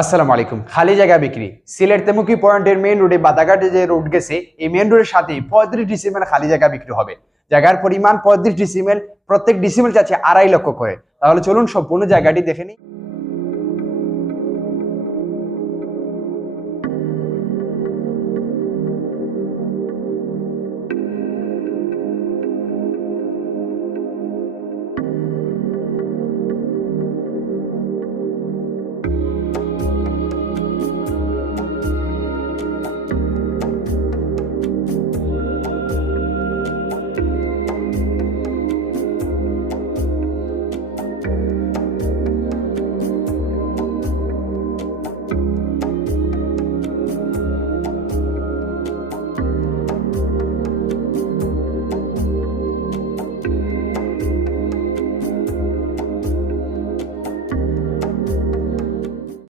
আসসালামু আলাইকুম। খালি জায়গা বিক্রি সিলেট তেমুকি পয়েন্টের মেইন রোডে বাদাঘাটে যে রোড গেছে, এই মেইন রোডের সাথে 35 ডিসিমেল খালি জায়গা বিক্রি হবে। জায়গার পরিমাণ 35 ডিসিমেল, প্রত্যেক ডিসিমেল যাচ্ছে 2.5 লক্ষ করে। তাহলে চলুন সম্পূর্ণ জায়গাটি দেখে নিই।